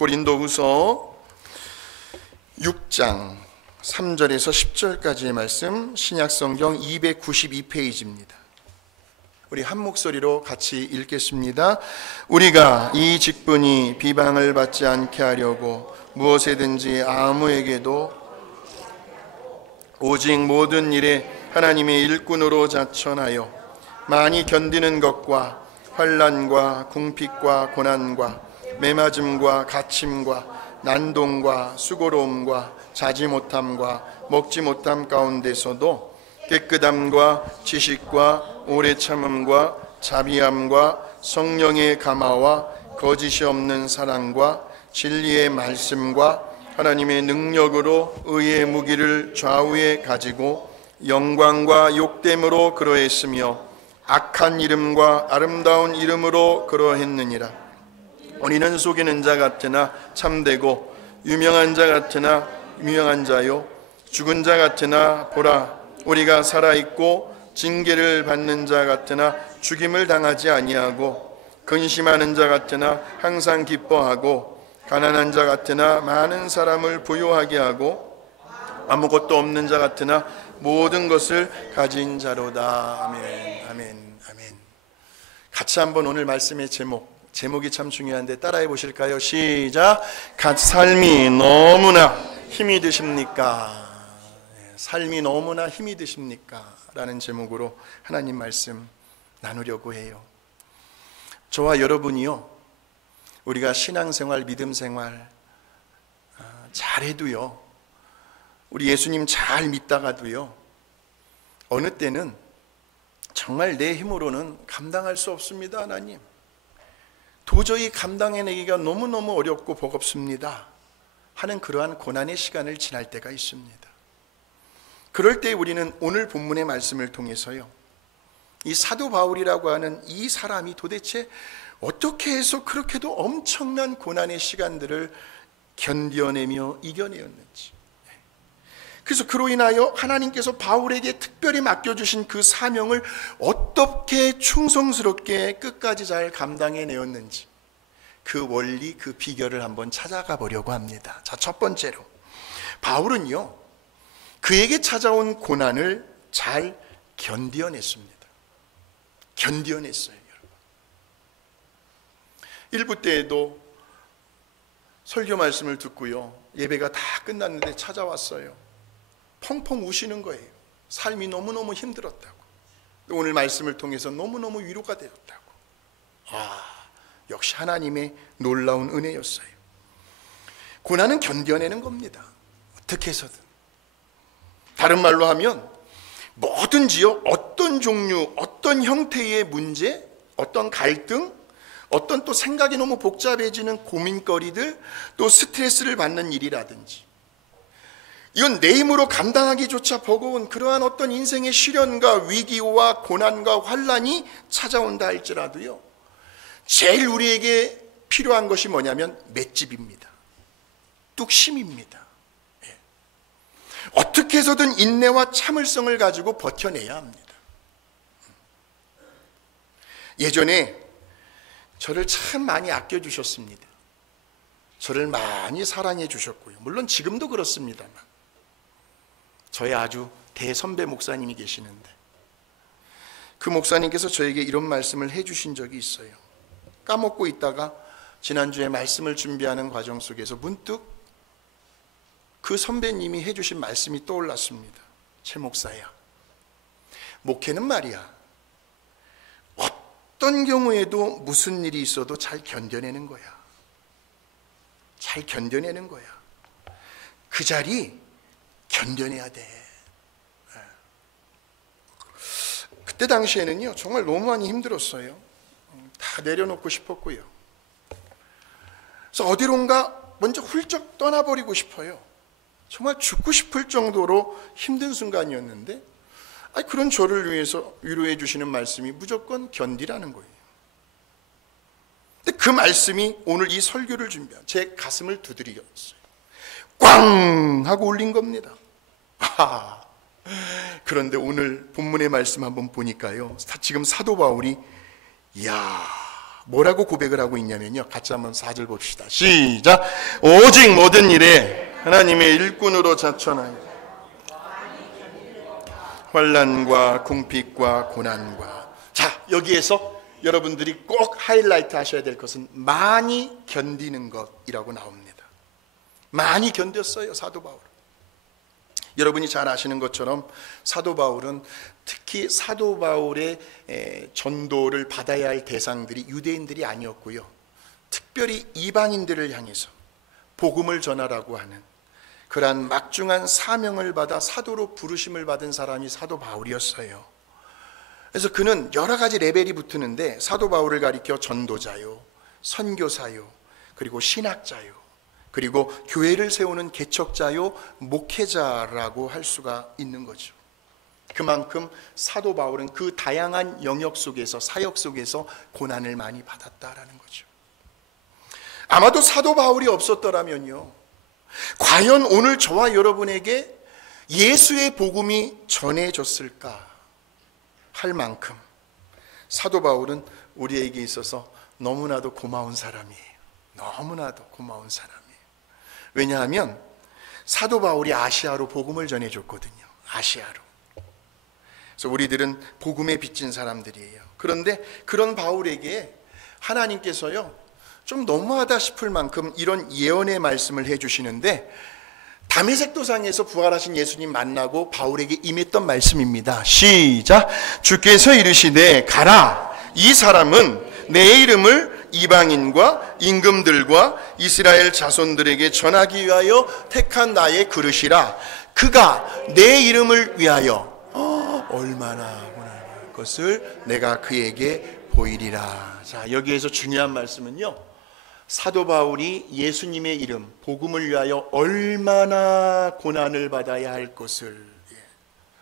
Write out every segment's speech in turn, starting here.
고린도후서 6장 3절에서 10절까지의 말씀, 신약성경 292페이지입니다. 우리 한 목소리로 같이 읽겠습니다. 우리가 이 직분이 비방을 받지 않게 하려고 무엇에든지 아무에게도 오직 모든 일에 하나님의 일꾼으로 자천하여 많이 견디는 것과 환난과 궁핍과 고난과 매맞음과 갇힘과 난동과 수고로움과 자지 못함과 먹지 못함 가운데서도 깨끗함과 지식과 오래 참음과 자비함과 성령의 감화와 거짓이 없는 사랑과 진리의 말씀과 하나님의 능력으로 의의 무기를 좌우에 가지고 영광과 욕됨으로 그러했으며 악한 이름과 아름다운 이름으로 그러했느니라. 우리는 속이는 자 같으나 참되고 유명한 자 같으나 유명한 자요 죽은 자 같으나 보라 우리가 살아있고 징계를 받는 자 같으나 죽임을 당하지 아니하고 근심하는 자 같으나 항상 기뻐하고 가난한 자 같으나 많은 사람을 부유하게 하고 아무것도 없는 자 같으나 모든 것을 가진 자로다. 아멘, 아멘, 아멘. 같이 한번 오늘 말씀의 제목이 참 중요한데 따라해 보실까요? 시작. 삶이 너무나 힘이 드십니까? 삶이 너무나 힘이 드십니까? 라는 제목으로 하나님 말씀 나누려고 해요. 저와 여러분이요, 우리가 신앙생활, 믿음생활 잘해도요, 우리 예수님 잘 믿다가도요, 어느 때는 정말 내 힘으로는 감당할 수 없습니다. 하나님, 도저히 감당해내기가 너무너무 어렵고 버겁습니다 하는 그러한 고난의 시간을 지날 때가 있습니다. 그럴 때 우리는 오늘 본문의 말씀을 통해서요, 이 사도 바울이라고 하는 이 사람이 도대체 어떻게 해서 그렇게도 엄청난 고난의 시간들을 견뎌내며 이겨내었는지, 그래서 그로 인하여 하나님께서 바울에게 특별히 맡겨주신 그 사명을 어떻게 충성스럽게 끝까지 잘 감당해내었는지, 그 원리, 그 비결을 한번 찾아가 보려고 합니다. 자, 첫 번째로 바울은요, 그에게 찾아온 고난을 잘 견뎌냈습니다. 견뎌냈어요, 여러분. 1부 때에도 설교 말씀을 듣고요, 예배가 다 끝났는데 찾아왔어요. 펑펑 우시는 거예요. 삶이 너무너무 힘들었다고, 오늘 말씀을 통해서 너무너무 위로가 되었다고. 역시 하나님의 놀라운 은혜였어요. 고난은 견뎌내는 겁니다. 어떻게 해서든. 다른 말로 하면 뭐든지요, 어떤 종류, 어떤 형태의 문제, 어떤 갈등, 어떤 또 생각이 너무 복잡해지는 고민거리들, 또 스트레스를 받는 일이라든지, 이건 내 힘으로 감당하기조차 버거운 그러한 어떤 인생의 시련과 위기와 고난과 환난이 찾아온다 할지라도요, 제일 우리에게 필요한 것이 뭐냐면 맷집입니다. 뚝심입니다. 어떻게 해서든 인내와 참을성을 가지고 버텨내야 합니다. 예전에 저를 참 많이 아껴주셨습니다. 저를 많이 사랑해 주셨고요, 물론 지금도 그렇습니다만, 저의 아주 대선배 목사님이 계시는데, 그 목사님께서 저에게 이런 말씀을 해주신 적이 있어요. 까먹고 있다가 지난주에 말씀을 준비하는 과정 속에서 문득 그 선배님이 해주신 말씀이 떠올랐습니다. 최 목사야, 목회는 말이야, 어떤 경우에도 무슨 일이 있어도 잘 견뎌내는 거야. 잘 견뎌내는 거야. 그 자리 견뎌내야 돼. 그때 당시에는요, 정말 너무 많이 힘들었어요. 다 내려놓고 싶었고요. 그래서 어디론가 먼저 훌쩍 떠나버리고 싶어요. 정말 죽고 싶을 정도로 힘든 순간이었는데, 그런 저를 위해서 위로해 주시는 말씀이 무조건 견디라는 거예요. 근데 그 말씀이 오늘 이 설교를 준비한 제 가슴을 두드렸어요. 꽝 하고 울린 겁니다. 그런데 오늘 본문의 말씀 한번 보니까요, 지금 사도 바울이 뭐라고 고백을 하고 있냐면요, 같이 한번 4절 봅시다. 시작. 오직 모든 일에 하나님의 일꾼으로 자천하여 환난과 궁핍과 고난과. 자, 여기에서 여러분들이 꼭 하이라이트 하셔야 될 것은 많이 견디는 것이라고 나옵니다. 많이 견뎠어요, 사도 바울은. 여러분이 잘 아시는 것처럼 사도 바울은, 특히 사도 바울의 전도를 받아야 할 대상들이 유대인들이 아니었고요, 특별히 이방인들을 향해서 복음을 전하라고 하는 그러한 막중한 사명을 받아 사도로 부르심을 받은 사람이 사도 바울이었어요. 그래서 그는 여러 가지 레벨이 붙는데 사도 바울을 가리켜 전도자요, 선교사요, 그리고 신학자요, 그리고 교회를 세우는 개척자요, 목회자라고 할 수가 있는 거죠. 그만큼 사도 바울은 그 다양한 영역 속에서, 사역 속에서 고난을 많이 받았다라는 거죠. 아마도 사도 바울이 없었더라면요, 과연 오늘 저와 여러분에게 예수의 복음이 전해졌을까 할 만큼 사도 바울은 우리에게 있어서 너무나도 고마운 사람이에요. 너무나도 고마운 사람이에요. 왜냐하면 사도 바울이 아시아로 복음을 전해줬거든요. 아시아로. 그래서 우리들은 복음에 빚진 사람들이에요. 그런데 그런 바울에게 하나님께서요, 좀 너무하다 싶을 만큼 이런 예언의 말씀을 해주시는데, 다메섹 도상에서 부활하신 예수님 만나고 바울에게 임했던 말씀입니다. 시작. 주께서 이르시되 가라, 이 사람은 내 이름을 이방인과 임금들과 이스라엘 자손들에게 전하기 위하여 택한 나의 그릇이라. 그가 내 이름을 위하여 얼마나 고난할 것을 내가 그에게 보이리라. 자, 여기에서 중요한 말씀은요, 사도 바울이 예수님의 이름, 복음을 위하여 얼마나 고난을 받아야 할 것을.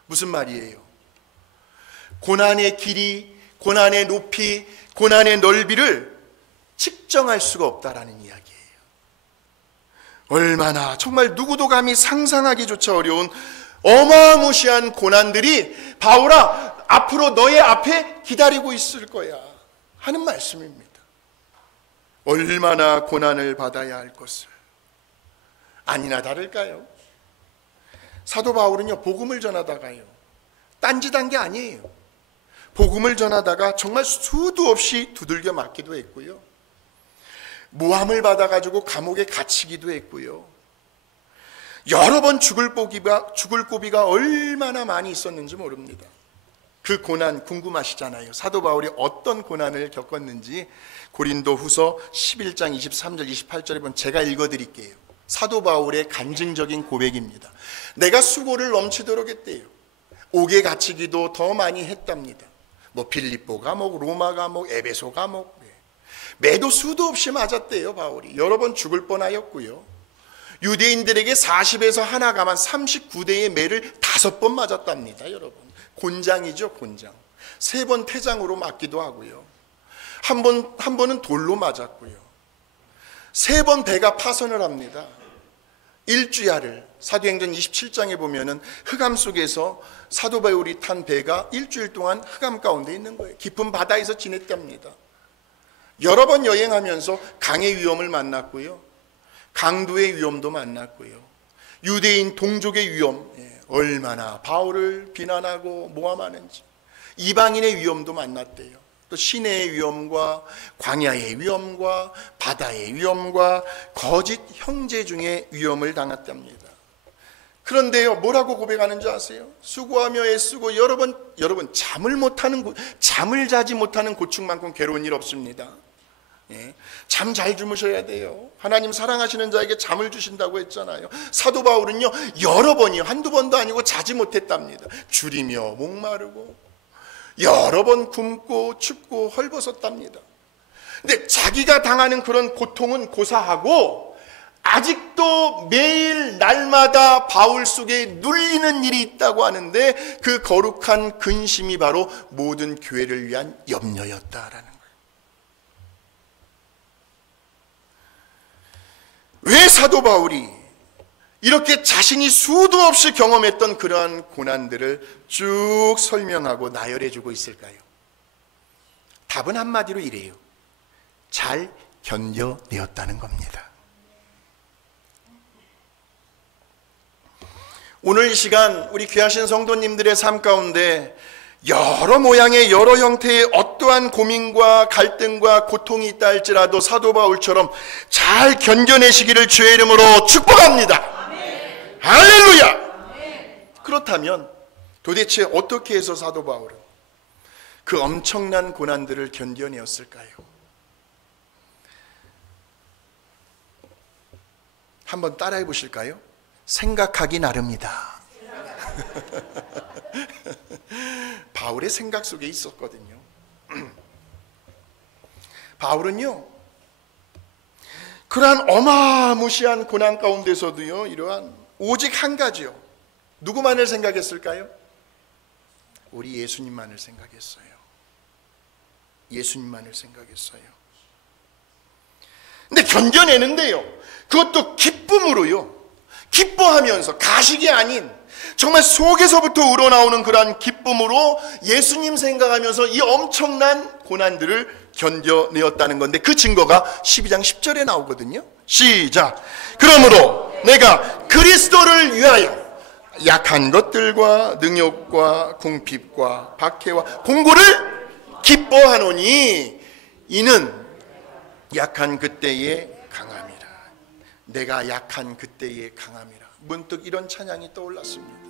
무슨 말이에요? 고난의 길이, 고난의 높이, 고난의 넓이를 측정할 수가 없다라는 이야기예요. 얼마나, 정말 누구도 감히 상상하기조차 어려운 어마무시한 고난들이 바울아, 앞으로 너의 앞에 기다리고 있을 거야 하는 말씀입니다. 얼마나 고난을 받아야 할 것을. 아니나 다를까요? 사도 바울은요, 복음을 전하다가요, 딴짓한 게 아니에요. 복음을 전하다가 정말 수도 없이 두들겨 맞기도 했고요, 모함을 받아가지고 감옥에 갇히기도 했고요, 여러 번 죽을 고비가 얼마나 많이 있었는지 모릅니다. 그 고난 궁금하시잖아요. 사도 바울이 어떤 고난을 겪었는지 고린도 후서 11장 23절 28절에 보면, 제가 읽어드릴게요. 사도 바울의 간증적인 고백입니다. 내가 수고를 넘치도록 했대요. 옥에 갇히기도 더 많이 했답니다. 뭐 빌립보 감옥, 로마 감옥, 에베소 감옥, 매도 수도 없이 맞았대요. 바울이 여러 번 죽을 뻔하였고요, 유대인들에게 40에서 하나 감한 39대의 매를 5번 맞았답니다. 여러분, 곤장이죠, 곤장. 3번 태장으로 맞기도 하고요, 한 번은 돌로 맞았고요, 3번 배가 파선을 합니다. 일주야를, 사도행전 27장에 보면은 흑암 속에서 사도 바울이 탄 배가 일주일 동안 흑암 가운데 있는 거예요. 깊은 바다에서 지냈답니다. 여러 번 여행하면서 강의 위험을 만났고요, 강도의 위험도 만났고요, 유대인 동족의 위험, 얼마나 바울을 비난하고 모함하는지, 이방인의 위험도 만났대요. 또 시내의 위험과 광야의 위험과 바다의 위험과 거짓 형제 중에 위험을 당했답니다. 그런데요, 뭐라고 고백하는 줄 아세요? 수고하며 애쓰고 여러분 잠을 자지 못하는 고충만큼 괴로운 일 없습니다. 잠 잘 주무셔야 돼요. 하나님 사랑하시는 자에게 잠을 주신다고 했잖아요. 사도 바울은요, 여러 번이요, 한두 번도 아니고 자지 못했답니다. 줄이며 목마르고 여러 번 굶고 춥고 헐벗었답니다. 근데 자기가 당하는 그런 고통은 고사하고 아직도 매일 날마다 바울 속에 눌리는 일이 있다고 하는데, 그 거룩한 근심이 바로 모든 교회를 위한 염려였다라는 거예요. 왜 사도 바울이 이렇게 자신이 수도 없이 경험했던 그러한 고난들을 쭉 설명하고 나열해 주고 있을까요? 답은 한마디로 이래요. 잘 견뎌내었다는 겁니다. 오늘 이 시간 우리 귀하신 성도님들의 삶 가운데 여러 모양의 여러 형태의 어떠한 고민과 갈등과 고통이 있다 할지라도 사도 바울처럼 잘 견뎌내시기를 주의 이름으로 축복합니다. 아멘. 할렐루야. 아멘. 그렇다면 도대체 어떻게 해서 사도 바울은 그 엄청난 고난들을 견뎌내었을까요? 한번 따라해 보실까요? 생각하기 나름이다. 바울의 생각 속에 있었거든요. 바울은요, 그러한 어마무시한 고난 가운데서도요, 이러한 오직 한 가지요. 누구만을 생각했을까요? 우리 예수님만을 생각했어요. 예수님만을 생각했어요. 근데 견뎌내는데요, 그것도 기쁨으로요, 기뻐하면서, 가식이 아닌 정말 속에서부터 우러나오는 그러한 기쁨으로 예수님 생각하면서 이 엄청난 고난들을 견뎌내었다는 건데, 그 증거가 12장 10절에 나오거든요. 시작. 그러므로 내가 그리스도를 위하여 약한 것들과 능욕과 궁핍과 박해와 공고를 기뻐하노니 이는 약한 그때의 강함이라. 내가 약한 그때의 강함이라. 문득 이런 찬양이 떠올랐습니다.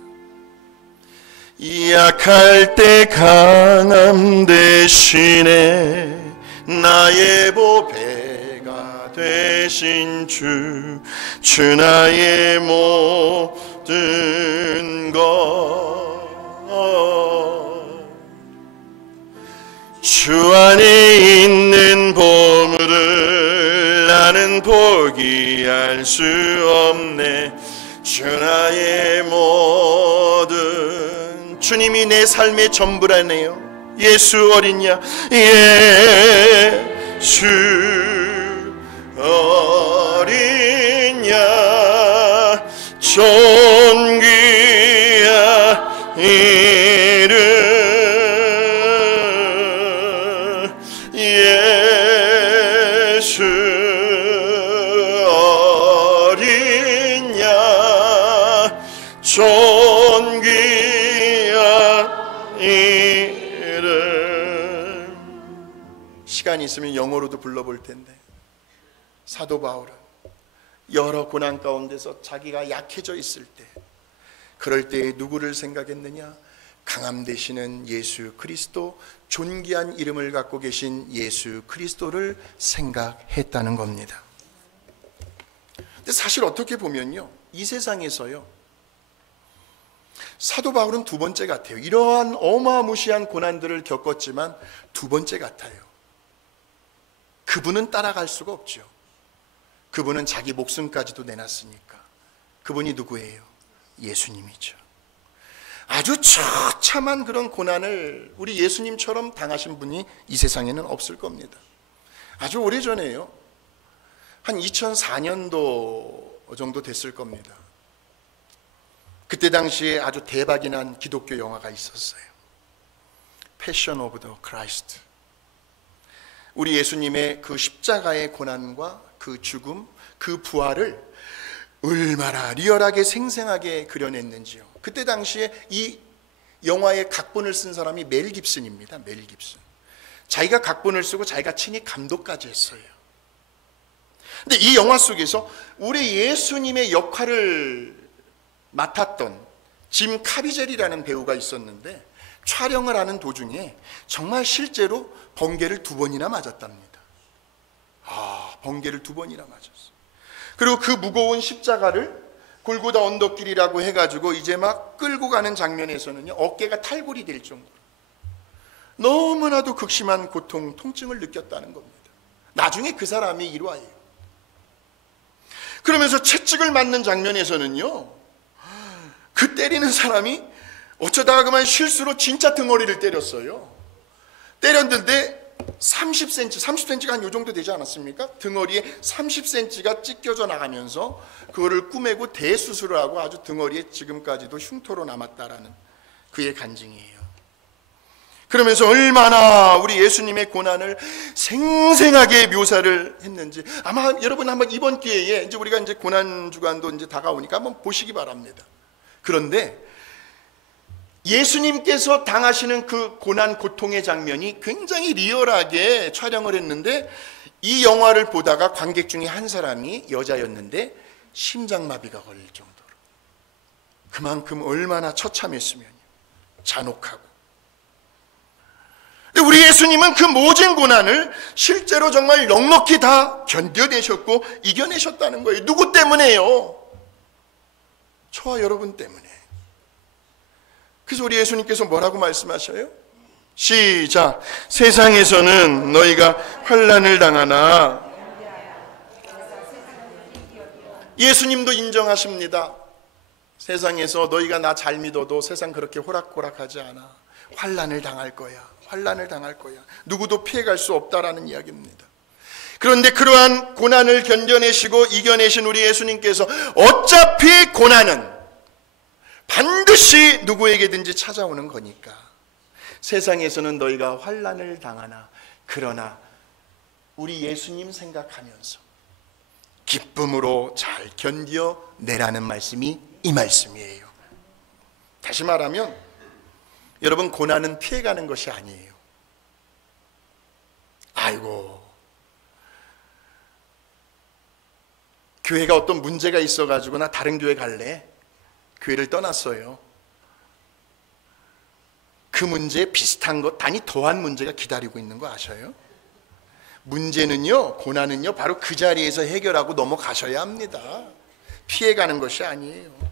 약할 때 강함 대신에 나의 보배가 되신 주 나의 모든 것 주 안에 있는 보물을 나는 포기할 수 없네. 주 나의 모든, 주님이 내 삶의 전부라네요. 예수 어린 양, 예수 어린 양, 존귀한 이름, 예수 어린 양, 존귀한 이름. 시간이 있으면 영어로도 불러볼 텐데, 사도 바울은 여러 고난 가운데서 자기가 약해져 있을 때, 그럴 때 누구를 생각했느냐? 강함 되시는 예수 그리스도, 존귀한 이름을 갖고 계신 예수 그리스도를 생각했다는 겁니다. 근데 사실 어떻게 보면요, 이 세상에서요, 사도 바울은 두 번째 같아요. 이러한 어마무시한 고난들을 겪었지만 두 번째 같아요. 그분은 따라갈 수가 없죠. 그분은 자기 목숨까지도 내놨으니까. 그분이 누구예요? 예수님이죠. 아주 처참한 그런 고난을 우리 예수님처럼 당하신 분이 이 세상에는 없을 겁니다. 아주 오래전에요, 한 2004년도 정도 됐을 겁니다. 그때 당시에 아주 대박이 난 기독교 영화가 있었어요. 패션 오브 더 크라이스트. 우리 예수님의 그 십자가의 고난과 그 죽음, 그 부활을 얼마나 리얼하게 생생하게 그려냈는지요. 그때 당시에 이 영화의 각본을 쓴 사람이 멜 깁슨입니다. 멜 깁슨. 자기가 각본을 쓰고 자기가 친히 감독까지 했어요. 근데 이 영화 속에서 우리 예수님의 역할을 맡았던 짐 카비젤이라는 배우가 있었는데, 촬영을 하는 도중에 정말 실제로 번개를 2번이나 맞았답니다. 번개를 2번이나 맞았어요. 그리고 그 무거운 십자가를 골고다 언덕길이라고 해가지고 이제 막 끌고 가는 장면에서는요, 어깨가 탈골이 될 정도로 너무나도 극심한 고통, 통증을 느꼈다는 겁니다. 나중에 그 사람이 일화예요. 그러면서 채찍을 맞는 장면에서는요, 그 때리는 사람이 어쩌다가 그만 실수로 진짜 등허리를 때렸어요. 때렸는데 30cm가 한 요 정도 되지 않았습니까? 등허리에 30cm가 찢겨져 나가면서 그거를 꾸매고 대수술을 하고 아주 등허리에 지금까지도 흉터로 남았다라는 그의 간증이에요. 그러면서 얼마나 우리 예수님의 고난을 생생하게 묘사를 했는지 아마 여러분 한번 이번 기회에 이제 우리가 이제 고난 주간도 이제 다가오니까 한번 보시기 바랍니다. 그런데 예수님께서 당하시는 그 고난 고통의 장면이 굉장히 리얼하게 촬영을 했는데 이 영화를 보다가 관객 중에 한 사람이 여자였는데 심장마비가 걸릴 정도로 그만큼 얼마나 처참했으면 잔혹하고. 우리 예수님은 그 모진 고난을 실제로 정말 넉넉히 다 견뎌내셨고 이겨내셨다는 거예요. 누구 때문에요? 저와 여러분 때문에. 그래서 우리 예수님께서 뭐라고 말씀하셔요? 시작. 세상에서는 너희가 환난을 당하나. 예수님도 인정하십니다. 세상에서 너희가 나 잘 믿어도 세상 그렇게 호락호락하지 않아. 환난을 당할 거야. 환난을 당할 거야. 누구도 피해갈 수 없다라는 이야기입니다. 그런데 그러한 고난을 견뎌내시고 이겨내신 우리 예수님께서 어차피 고난은 반드시 누구에게든지 찾아오는 거니까 세상에서는 너희가 환난을 당하나 그러나 우리 예수님 생각하면서 기쁨으로 잘 견뎌내라는 말씀이 이 말씀이에요. 다시 말하면 여러분, 고난은 피해가는 것이 아니에요. 아이고, 교회가 어떤 문제가 있어가지고 나 다른 교회 갈래? 교회를 떠났어요. 그 문제에 비슷한 것, 단히 더한 문제가 기다리고 있는 거 아셔요? 문제는요, 고난은요, 바로 그 자리에서 해결하고 넘어가셔야 합니다. 피해가는 것이 아니에요.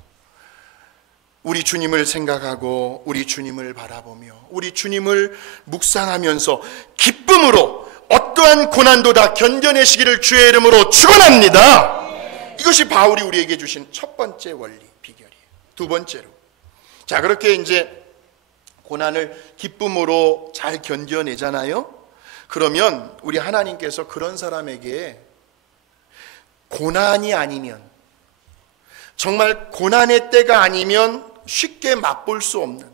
우리 주님을 생각하고 우리 주님을 바라보며 우리 주님을 묵상하면서 기쁨으로 어떠한 고난도 다 견뎌내시기를 주의 이름으로 축원합니다. 이것이 바울이 우리에게 주신 첫 번째 원리, 비결이에요. 두 번째로, 자, 그렇게 이제 고난을 기쁨으로 잘 견뎌내잖아요. 그러면 우리 하나님께서 그런 사람에게 고난이 아니면, 정말 고난의 때가 아니면 쉽게 맛볼 수 없는,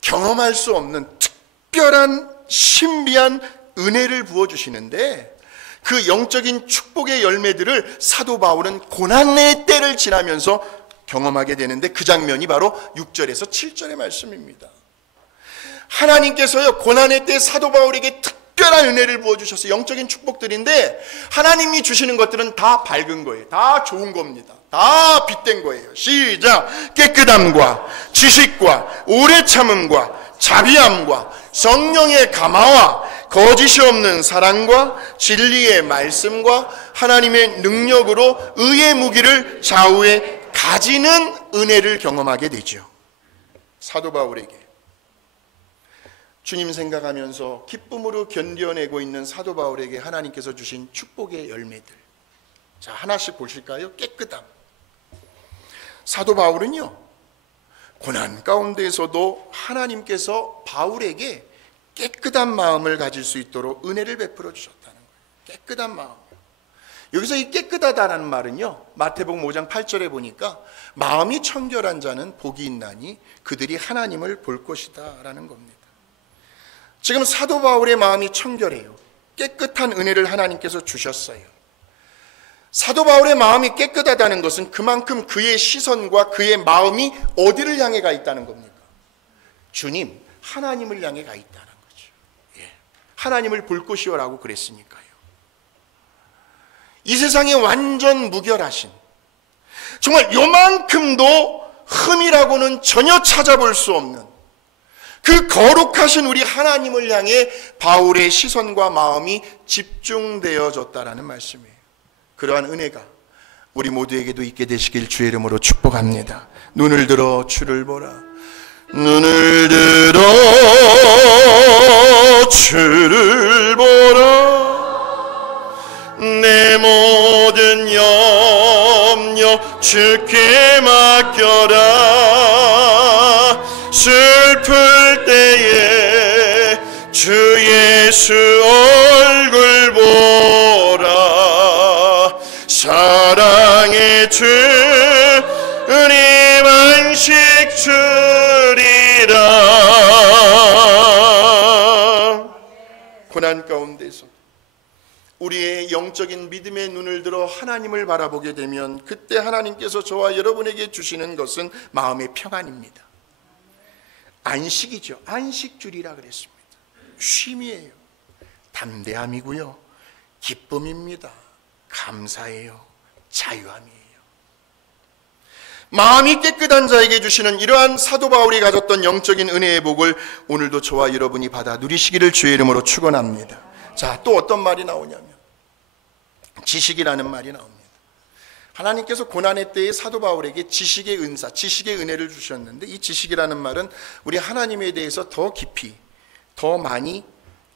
경험할 수 없는 특별한 신비한 은혜를 부어주시는데 그 영적인 축복의 열매들을 사도 바울은 고난의 때를 지나면서 경험하게 되는데 그 장면이 바로 6절에서 7절의 말씀입니다. 하나님께서요, 고난의 때 사도 바울에게 특별한 은혜를 부어주셔서 영적인 축복들인데 하나님이 주시는 것들은 다 밝은 거예요. 다 좋은 겁니다. 다 빛된 거예요. 시작. 깨끗함과 지식과 오래 참음과 자비함과 성령의 감화와 거짓이 없는 사랑과 진리의 말씀과 하나님의 능력으로 의의 무기를 좌우에 가지는 은혜를 경험하게 되죠. 사도 바울에게 주님 생각하면서 기쁨으로 견뎌내고 있는 사도 바울에게 하나님께서 주신 축복의 열매들, 자, 하나씩 보실까요? 깨끗함. 사도 바울은요, 고난 가운데에서도 하나님께서 바울에게 깨끗한 마음을 가질 수 있도록 은혜를 베풀어 주셨다는 거예요. 깨끗한 마음. 여기서 이 깨끗하다라는 말은요, 마태복음 5장 8절에 보니까 마음이 청결한 자는 복이 있나니 그들이 하나님을 볼 것이다 라는 겁니다. 지금 사도 바울의 마음이 청결해요. 깨끗한 은혜를 하나님께서 주셨어요. 사도 바울의 마음이 깨끗하다는 것은 그만큼 그의 시선과 그의 마음이 어디를 향해 가 있다는 겁니까? 주님, 하나님을 향해 가 있다는 거죠. 예. 하나님을 볼 것이요라고 그랬으니까요. 이 세상에 완전 무결하신, 정말 요만큼도 흠이라고는 전혀 찾아볼 수 없는 그 거룩하신 우리 하나님을 향해 바울의 시선과 마음이 집중되어졌다라는 말씀이에요. 그러한 은혜가 우리 모두에게도 있게 되시길 주의 이름으로 축복합니다. 눈을 들어 주를 보라. 눈을 들어 주를 보라. 내 모든 염려 주께 맡겨라. 슬플 때에 주 예수 얼굴 보라. 사랑의 주 우리 안식 주리라. 고난 가운데서 우리의 영적인 믿음의 눈을 들어 하나님을 바라보게 되면 그때 하나님께서 저와 여러분에게 주시는 것은 마음의 평안입니다. 안식이죠. 안식주리라 그랬습니다. 쉼이에요. 담대함이고요. 기쁨입니다. 감사예요. 자유함이에요. 마음이 깨끗한 자에게 주시는 이러한 사도 바울이 가졌던 영적인 은혜의 복을 오늘도 저와 여러분이 받아 누리시기를 주의 이름으로 축원합니다. 자, 또 어떤 말이 나오냐면 지식이라는 말이 나옵니다. 하나님께서 고난의 때에 사도 바울에게 지식의 은사, 지식의 은혜를 주셨는데 이 지식이라는 말은 우리 하나님에 대해서 더 깊이, 더 많이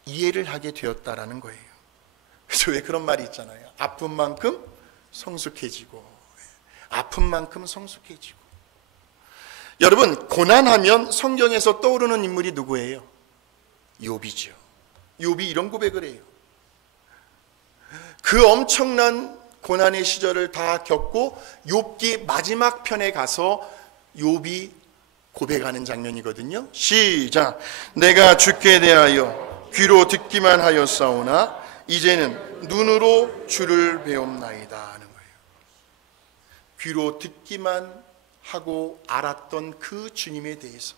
이해를 하게 되었다라는 거예요. 그래서 왜 그런 말이 있잖아요. 아픈 만큼 성숙해지고, 아픈 만큼 성숙해지고. 여러분, 고난하면 성경에서 떠오르는 인물이 누구예요? 욥이죠. 욥이 이런 고백을 해요. 그 엄청난 고난의 시절을 다 겪고 욥기 마지막 편에 가서 욥이 고백하는 장면이거든요. 시작. 내가 주께 대하여 귀로 듣기만 하였사오나 이제는 눈으로 주를 배움나이다 하는 거예요. 귀로 듣기만 하고 알았던 그 주님에 대해서,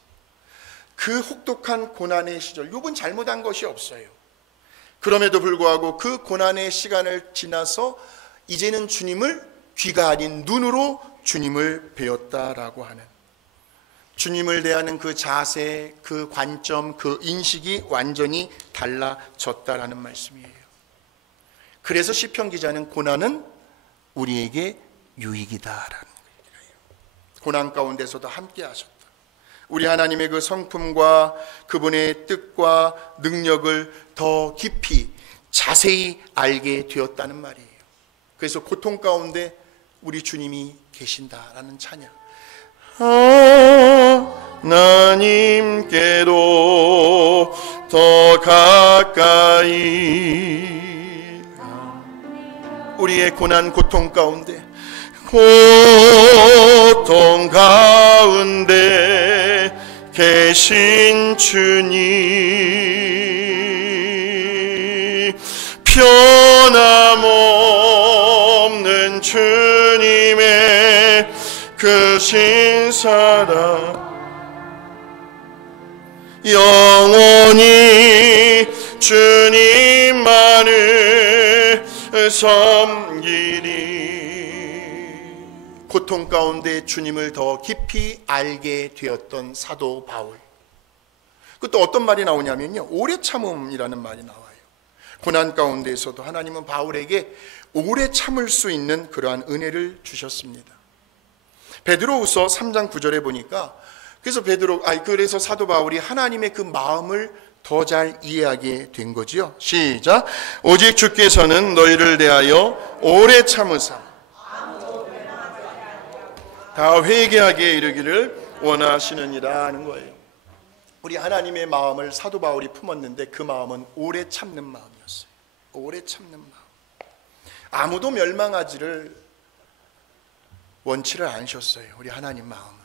그 혹독한 고난의 시절, 욥은 잘못한 것이 없어요. 그럼에도 불구하고 그 고난의 시간을 지나서 이제는 주님을 귀가 아닌 눈으로 주님을 배웠다라고 하는, 주님을 대하는 그 자세, 그 관점, 그 인식이 완전히 달라졌다라는 말씀이에요. 그래서 시편 기자는 고난은 우리에게 유익이다라는 거예요. 고난 가운데서도 함께 하셨다. 우리 하나님의 그 성품과 그분의 뜻과 능력을 더 깊이 자세히 알게 되었다는 말이에요. 그래서 고통 가운데 우리 주님이 계신다라는 찬양. 하나님께로 더 가까이, 우리의 고난 고통 가운데, 고통 가운데 계신 주님, 변함없는 주님의 그 신사랑 영원히 주님만을 섬기리. 고통 가운데 주님을 더 깊이 알게 되었던 사도 바울. 또 어떤 말이 나오냐면요, 오래 참음이라는 말이 나와요. 고난 가운데에서도 하나님은 바울에게 오래 참을 수 있는 그러한 은혜를 주셨습니다. 베드로후서 3장 9절에 보니까 그래서 사도 바울이 하나님의 그 마음을 더 잘 이해하게 된 거지요. 시작. 오직 주께서는 너희를 대하여 오래 참으사 다 회개하게 이르기를 원하시느니라 하는 거예요. 우리 하나님의 마음을 사도 바울이 품었는데 그 마음은 오래 참는 마음이었어요. 오래 참는 마음. 아무도 멸망하지를 원치를 않으셨어요. 우리 하나님 마음은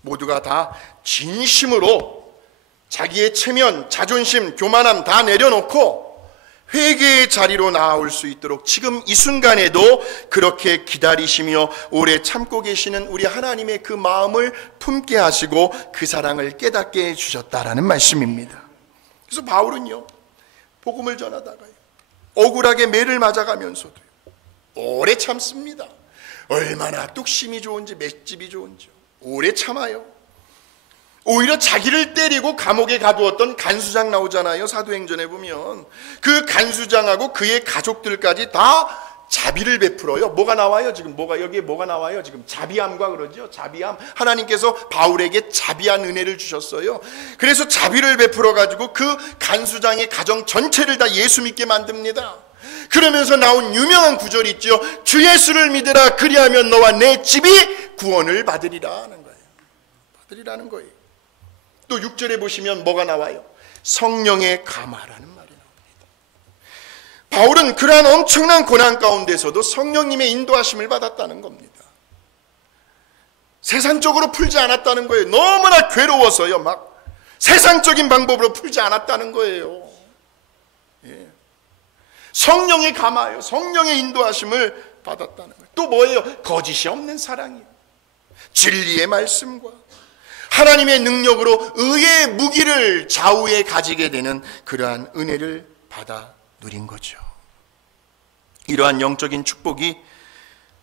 모두가 다 진심으로 자기의 체면, 자존심, 교만함 다 내려놓고 회개의 자리로 나아올 수 있도록 지금 이 순간에도 그렇게 기다리시며 오래 참고 계시는 우리 하나님의 그 마음을 품게 하시고 그 사랑을 깨닫게 해주셨다라는 말씀입니다. 그래서 바울은요, 복음을 전하다가요, 억울하게 매를 맞아가면서도요, 오래 참습니다. 얼마나 뚝심이 좋은지, 맷집이 좋은지 오래 참아요. 오히려 자기를 때리고 감옥에 가두었던 간수장 나오잖아요. 사도행전에 보면 그 간수장하고 그의 가족들까지 다 자비를 베풀어요. 뭐가 나와요? 지금 여기에 뭐가 나와요? 지금 자비함과 그러죠. 자비함. 하나님께서 바울에게 자비한 은혜를 주셨어요. 그래서 자비를 베풀어 가지고 그 간수장의 가정 전체를 다 예수 믿게 만듭니다. 그러면서 나온 유명한 구절이 있죠. 주 예수를 믿으라, 그리하면 너와 내 집이 구원을 받으리라는 거예요. 받으리라는 거예요. 또 6절에 보시면 뭐가 나와요? 성령의 감화라는 말이 나옵니다. 바울은 그러한 엄청난 고난 가운데서도 성령님의 인도하심을 받았다는 겁니다. 세상적으로 풀지 않았다는 거예요. 너무나 괴로워서요, 막 세상적인 방법으로 풀지 않았다는 거예요. 예. 성령의 감화요, 성령의 인도하심을 받았다는 거예요. 또 뭐예요? 거짓이 없는 사랑이에요. 진리의 말씀과 하나님의 능력으로 의의 무기를 좌우에 가지게 되는 그러한 은혜를 받아 누린 거죠. 이러한 영적인 축복이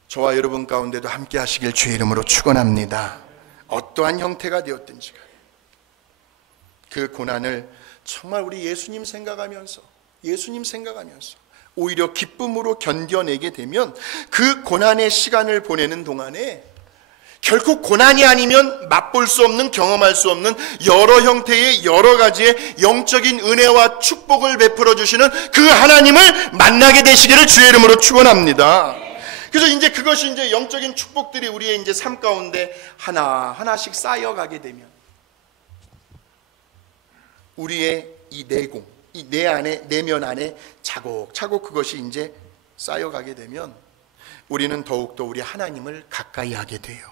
저와 여러분 가운데도 함께 하시길 주의 이름으로 축원합니다. 어떠한 형태가 되었든지 그 고난을 정말 우리 예수님 생각하면서 오히려 기쁨으로 견뎌내게 되면 그 고난의 시간을 보내는 동안에 결코 고난이 아니면 맛볼 수 없는, 경험할 수 없는 여러 형태의 여러 가지의 영적인 은혜와 축복을 베풀어 주시는 그 하나님을 만나게 되시기를 주의 이름으로 축원합니다. 그래서 이제 그것이 이제 영적인 축복들이 우리의 이제 삶 가운데 하나하나씩 쌓여가게 되면 우리의 이 내공, 이 내면 안에 차곡차곡 그것이 이제 쌓여가게 되면 우리는 더욱더 우리 하나님을 가까이 하게 돼요.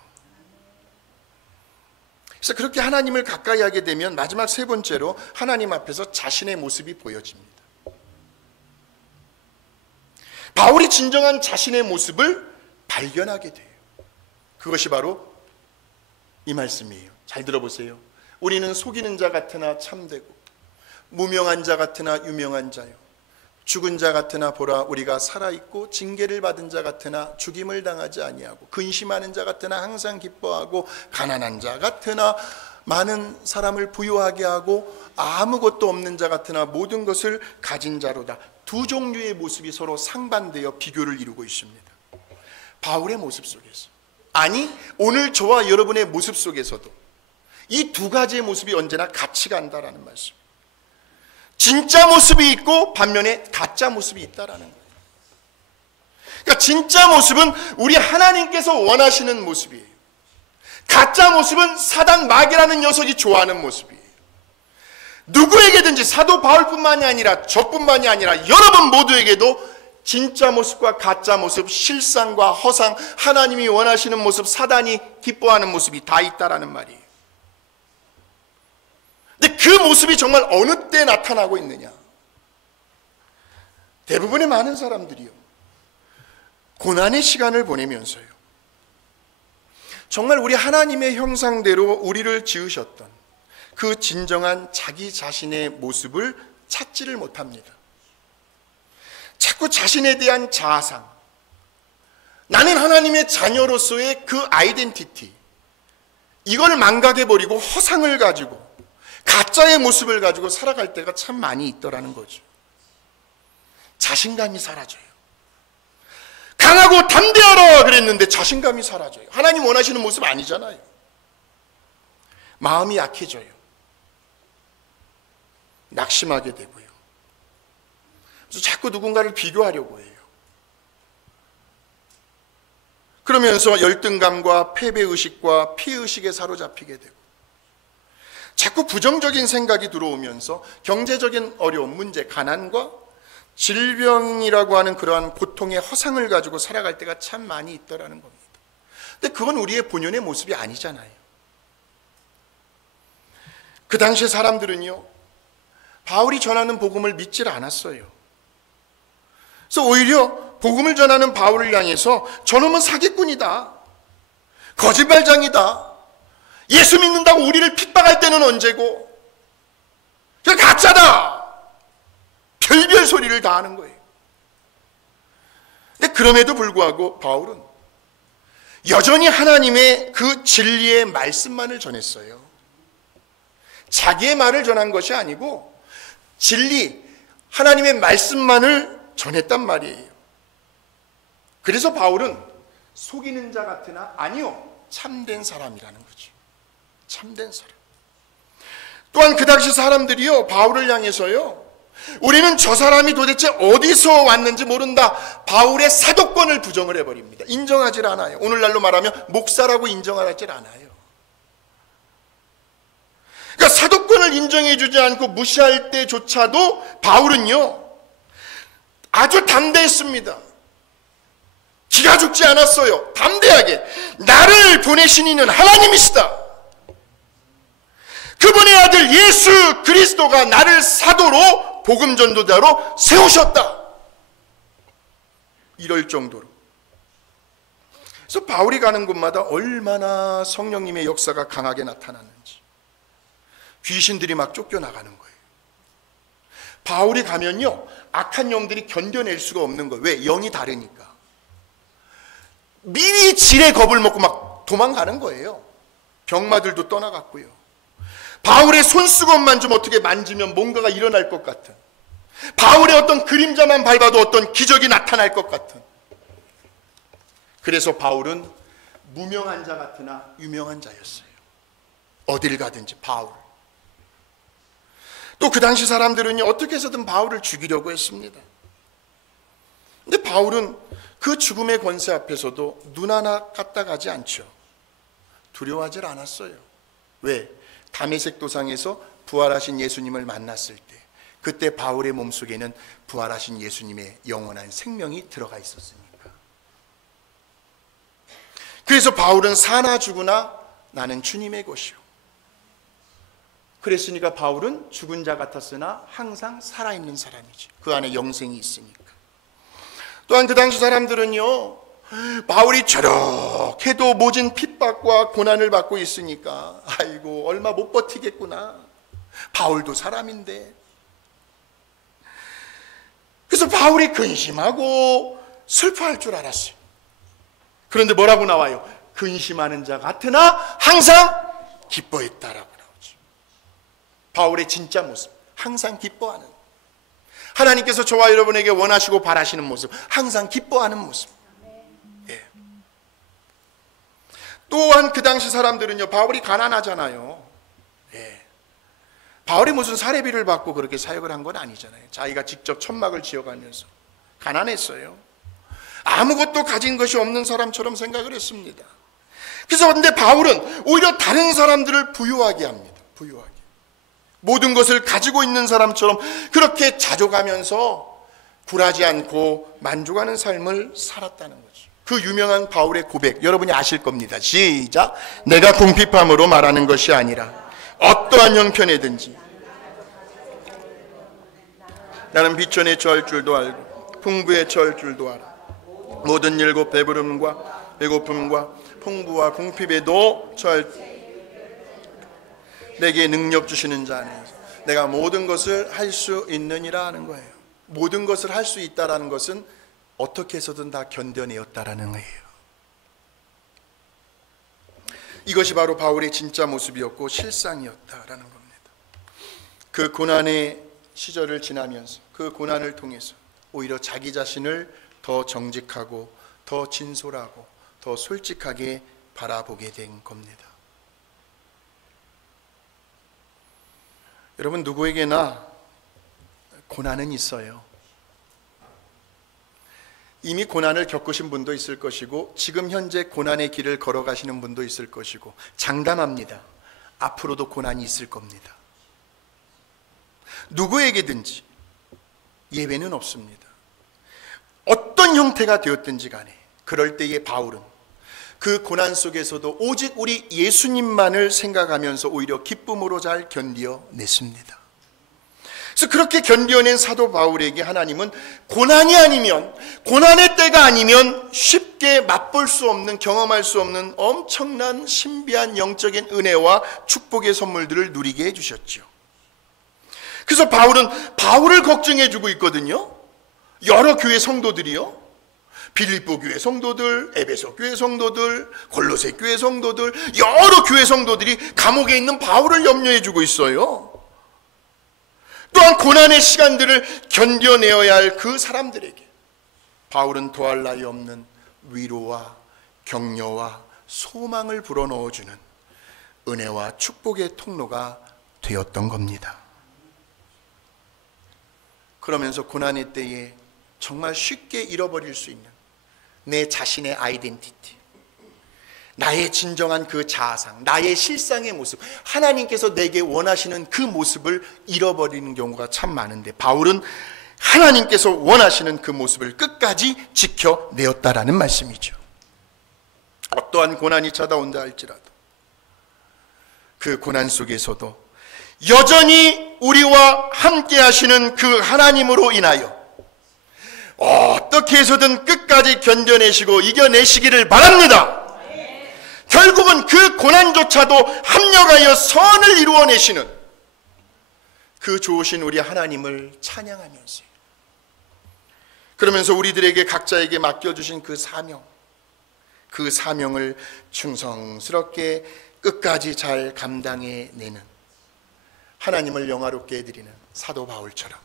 그래서 그렇게 하나님을 가까이 하게 되면 마지막 세 번째로 하나님 앞에서 자신의 모습이 보여집니다. 바울이 진정한 자신의 모습을 발견하게 돼요. 그것이 바로 이 말씀이에요. 잘 들어보세요. 우리는 속이는 자 같으나 참되고 무명한 자 같으나 유명한 자요, 죽은 자 같으나 보라 우리가 살아있고 징계를 받은 자 같으나 죽임을 당하지 아니하고 근심하는 자 같으나 항상 기뻐하고 가난한 자 같으나 많은 사람을 부유하게 하고 아무것도 없는 자 같으나 모든 것을 가진 자로다. 두 종류의 모습이 서로 상반되어 비교를 이루고 있습니다. 바울의 모습 속에서, 아니 오늘 저와 여러분의 모습 속에서도 이 두 가지의 모습이 언제나 같이 간다라는 말씀. 진짜 모습이 있고 반면에 가짜 모습이 있다라는 거예요. 그러니까 진짜 모습은 우리 하나님께서 원하시는 모습이에요. 가짜 모습은 사단 마귀라는 녀석이 좋아하는 모습이에요. 누구에게든지 사도 바울뿐만이 아니라 저뿐만이 아니라 여러분 모두에게도 진짜 모습과 가짜 모습, 실상과 허상, 하나님이 원하시는 모습, 사단이 기뻐하는 모습이 다 있다라는 말이에요. 근데 그 모습이 정말 어느 때 나타나고 있느냐? 대부분의 많은 사람들이요, 고난의 시간을 보내면서요, 정말 우리 하나님의 형상대로 우리를 지으셨던 그 진정한 자기 자신의 모습을 찾지를 못합니다. 자꾸 자신에 대한 자아상, 나는 하나님의 자녀로서의 그 아이덴티티, 이걸 망각해버리고 허상을 가지고 가짜의 모습을 가지고 살아갈 때가 참 많이 있더라는 거죠. 자신감이 사라져요. 강하고 담대하라 그랬는데 자신감이 사라져요. 하나님 원하시는 모습 아니잖아요. 마음이 약해져요. 낙심하게 되고요. 그래서 자꾸 누군가를 비교하려고 해요. 그러면서 열등감과 패배의식과 피의식에 사로잡히게 되고, 자꾸 부정적인 생각이 들어오면서 경제적인 어려움, 문제, 가난과 질병이라고 하는 그러한 고통의 허상을 가지고 살아갈 때가 참 많이 있더라는 겁니다. 근데 그건 우리의 본연의 모습이 아니잖아요. 그 당시에 사람들은요, 바울이 전하는 복음을 믿질 않았어요. 그래서 오히려 복음을 전하는 바울을 향해서 저놈은 사기꾼이다, 거짓말장이다, 예수 믿는다고 우리를 핍박할 때는 언제고, 그냥 가짜다, 별별 소리를 다 하는 거예요. 근데 그럼에도 불구하고 바울은 여전히 하나님의 그 진리의 말씀만을 전했어요. 자기의 말을 전한 것이 아니고 진리, 하나님의 말씀만을 전했단 말이에요. 그래서 바울은 속이는 자 같으나 아니요, 참된 사람이라는 거죠. 참된 사람. 또한 그 당시 사람들이요, 바울을 향해서요, 우리는 저 사람이 도대체 어디서 왔는지 모른다, 바울의 사도권을 부정을 해버립니다. 인정하지 않아요. 오늘날로 말하면 목사라고 인정하지 않아요. 그러니까 사도권을 인정해주지 않고 무시할 때조차도 바울은요, 아주 담대했습니다. 기가 죽지 않았어요. 담대하게 나를 보내신 이는 하나님이시다, 그분의 아들 예수 그리스도가 나를 사도로 복음 전도자로 세우셨다, 이럴 정도로. 그래서 바울이 가는 곳마다 얼마나 성령님의 역사가 강하게 나타났는지, 귀신들이 막 쫓겨나가는 거예요. 바울이 가면요, 악한 영들이 견뎌낼 수가 없는 거예요. 왜? 영이 다르니까. 미리 지레 겁을 먹고 막 도망가는 거예요. 병마들도 떠나갔고요. 바울의 손수건만 좀 어떻게 만지면 뭔가가 일어날 것 같은, 바울의 어떤 그림자만 밟아도 어떤 기적이 나타날 것 같은. 그래서 바울은 무명한 자 같으나 유명한 자였어요. 어딜 가든지 바울. 또 그 당시 사람들은 어떻게 해서든 바울을 죽이려고 했습니다. 근데 바울은 그 죽음의 권세 앞에서도 눈 하나 까딱하지 않죠. 두려워하지 않았어요. 왜? 다메섹 도상에서 부활하신 예수님을 만났을 때, 그때 바울의 몸속에는 부활하신 예수님의 영원한 생명이 들어가 있었으니까. 그래서 바울은 사나 죽으나 나는 주님의 것이요. 그랬으니까 바울은 죽은 자 같았으나 항상 살아있는 사람이지. 그 안에 영생이 있으니까. 또한 그 당시 사람들은요, 바울이 저렇게도 모진 핍박과 고난을 받고 있으니까 아이고 얼마 못 버티겠구나. 바울도 사람인데. 그래서 바울이 근심하고 슬퍼할 줄 알았어요. 그런데 뭐라고 나와요? 근심하는 자 같으나 항상 기뻐했다라고 나오죠. 바울의 진짜 모습, 항상 기뻐하는, 하나님께서 저와 여러분에게 원하시고 바라시는 모습, 항상 기뻐하는 모습. 예. 또한 그 당시 사람들은요, 바울이 가난하잖아요. 예. 바울이 무슨 사례비를 받고 그렇게 사역을 한 건 아니잖아요. 자기가 직접 천막을 지어가면서 가난했어요. 아무것도 가진 것이 없는 사람처럼 생각을 했습니다. 그래서 근데 바울은 오히려 다른 사람들을 부유하게 합니다. 부유하게. 모든 것을 가지고 있는 사람처럼 그렇게 자족하면서 굴하지 않고 만족하는 삶을 살았다는 거죠. 그 유명한 바울의 고백, 여러분이 아실 겁니다. 시작. 내가 궁핍함으로 말하는 것이 아니라 어떠한 형편이든지 나는 비천에 처할 줄도 알고 풍부에 처할 줄도 알아. 모든 일곱 배부름과 배고픔과 풍부와 궁핍에도 처할 내게 능력 주시는 자 안에서 내가 모든 것을 할 수 있느니라 하는 거예요. 모든 것을 할 수 있다라는 것은 어떻게 해서든 다 견뎌내었다라는 거예요. 이것이 바로 바울의 진짜 모습이었고 실상이었다라는 겁니다. 그 고난의 시절을 지나면서 그 고난을 통해서 오히려 자기 자신을 더 정직하고 더 진솔하고 더 솔직하게 바라보게 된 겁니다. 여러분, 누구에게나 고난은 있어요. 이미 고난을 겪으신 분도 있을 것이고 지금 현재 고난의 길을 걸어가시는 분도 있을 것이고 장담합니다. 앞으로도 고난이 있을 겁니다. 누구에게든지 예외는 없습니다. 어떤 형태가 되었든지 간에 그럴 때의 바울은 그 고난 속에서도 오직 우리 예수님만을 생각하면서 오히려 기쁨으로 잘 견뎌냈습니다. 그래서 그렇게 견뎌낸 사도 바울에게 하나님은 고난이 아니면, 고난의 때가 아니면 쉽게 맛볼 수 없는, 경험할 수 없는 엄청난 신비한 영적인 은혜와 축복의 선물들을 누리게 해주셨죠. 그래서 바울은 바울을 걱정해주고 있거든요. 여러 교회 성도들이요, 빌립보 교회 성도들, 에베소 교회 성도들, 골로새 교회 성도들, 여러 교회 성도들이 감옥에 있는 바울을 염려해주고 있어요. 또한 고난의 시간들을 견뎌내어야 할 그 사람들에게 바울은 더할 나위 없는 위로와 격려와 소망을 불어넣어주는 은혜와 축복의 통로가 되었던 겁니다. 그러면서 고난의 때에 정말 쉽게 잃어버릴 수 있는 내 자신의 아이덴티티, 나의 진정한 그 자아상, 나의 실상의 모습, 하나님께서 내게 원하시는 그 모습을 잃어버리는 경우가 참 많은데 바울은 하나님께서 원하시는 그 모습을 끝까지 지켜내었다라는 말씀이죠. 어떠한 고난이 찾아온다 할지라도 그 고난 속에서도 여전히 우리와 함께 하시는 그 하나님으로 인하여 어떻게 해서든 끝까지 견뎌내시고 이겨내시기를 바랍니다. 결국은 그 고난조차도 합력하여 선을 이루어내시는 그 좋으신 우리 하나님을 찬양하면서요. 그러면서 우리들에게 각자에게 맡겨주신 그 사명을 충성스럽게 끝까지 잘 감당해내는 하나님을 영화롭게 해드리는 사도 바울처럼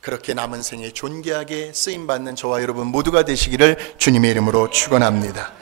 그렇게 남은 생에 존귀하게 쓰임받는 저와 여러분 모두가 되시기를 주님의 이름으로 축원합니다.